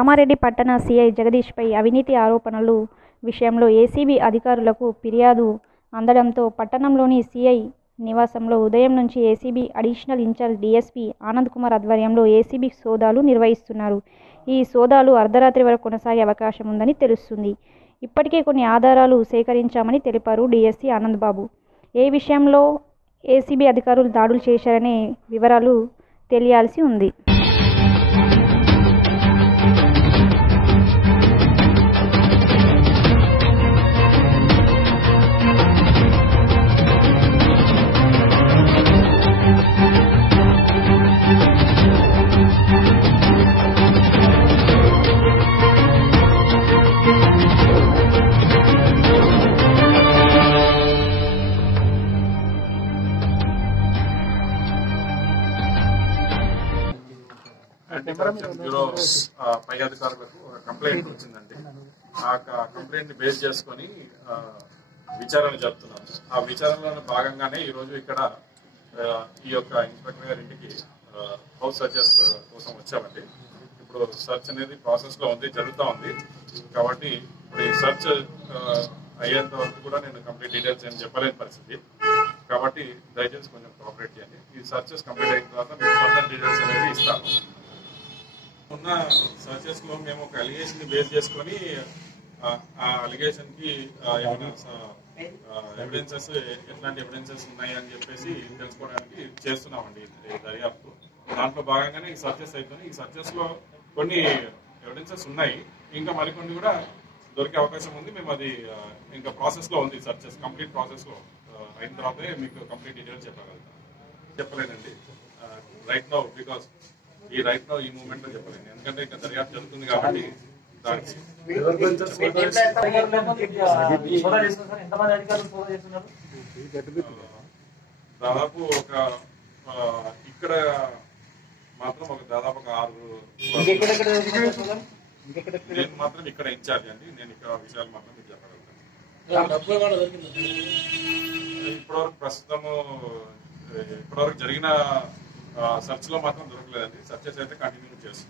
కామారెడ్డి పట్టణ సీఐ జగదీష్పై అవినీతి ఆరోపణలు విషయంలో ఏసీబీ అధికారులకు ఫిర్యాదు అందడంతో పట్టణంలోని సీఐ నివాసంలో ఉదయం నుంచి ACB additional incharge DSP Anand Kumar ఆధ్వర్యంలో ఏసీబీ సోదాలు నిర్వహిస్తున్నారు. ఈ సోదాలు అర్ధరాత్రి వరకు కొనసాగే అవకాశం ఉందని తెలుస్తుంది. ఇప్పటికే కొన్ని ఆధారాలు సేకరించామని తెలిపారు డీఎస్పీ ఆనంద్ బాబు. ఏ విషయంలో ఏసీబీ అధికారులు దాడులు చేశారనే వివరాలు తెలియాల్సి ఉంది. బ్యూరో పై అధికారులకు ఒక కంప్లైంట్ వచ్చిందండి. ఆ కంప్లైంట్ ని బేస్ చేసుకుని విచారణ జరుపుతున్నాం. ఆ విచారణలో భాగంగానే ఈ రోజు ఇక్కడ ఈ యొక్క ఇన్స్పెక్టర్ గారి ఇంటికి హౌస్ సర్చెస్ కోసం వచ్చామండి. ఇప్పుడు సర్చ్ అనేది ప్రాసెస్ లో ఉంది, జరుగుతూ ఉంది. కాబట్టి ఇప్పుడు ఈ సర్చ్ అయ్యేంత వరకు కూడా నేను కంప్లీట్ డీటెయిల్స్ ఏం చెప్పలేని పరిస్థితి. కాబట్టి దయచేసి కొంచెం కోఆపరేట్ చేయండి. ఈ సర్చెస్ కంప్లీట్ అయిన తర్వాత మీకు ఫర్దర్ డీటెయిల్స్ అనేవి ఇస్తాను. ఉన్న సర్చెస్ లో మేము ఒక అలిగేషన్ ని బేస్ చేసుకొని ఆ అలిగేషన్ కి ఏమైనా ఎవిడెన్సెస్, ఎట్లాంటి ఎవిడెన్సెస్ ఉన్నాయి అని చెప్పేసి తెలుసుకోవడానికి చేస్తున్నామండి దర్యాప్తు. దాంట్లో భాగంగానే ఈ సర్చెస్ అవుతుంది. ఈ సర్చెస్ లో కొన్ని ఎవిడెన్సెస్ ఉన్నాయి, ఇంకా మరికొన్ని కూడా దొరికే అవకాశం ఉంది. మేము అది ఇంకా ప్రాసెస్ లో ఉంది. సర్చెస్ కంప్లీట్ ప్రాసెస్ లో అయిన తర్వాతే మీకు కంప్లీట్ డీటెయిల్స్ చెప్పలేనండి right now. Because right now ఈ మూమెంట్ లో చెప్పలేను, ఎందుకంటే ఇంకా దర్యాప్తు జరుగుతుంది కాబట్టి. దాదాపు ఒక ఇక్కడ మాత్రం ఒక దాదాపు ఒక 6. నేను మాత్రం ఇక్కడ ఇన్ఛార్జ్ అండి. నేను ఇక్కడ విషయాలు మాత్రం మీకు చెప్పగలుగుతాను. ఇప్పటివరకు ప్రస్తుతము ఇప్పటివరకు జరిగిన సర్చ్ లో మాత్రం దొరకలేదండి. సర్చెస్ అయితే కంటిన్యూ చేస్తాం.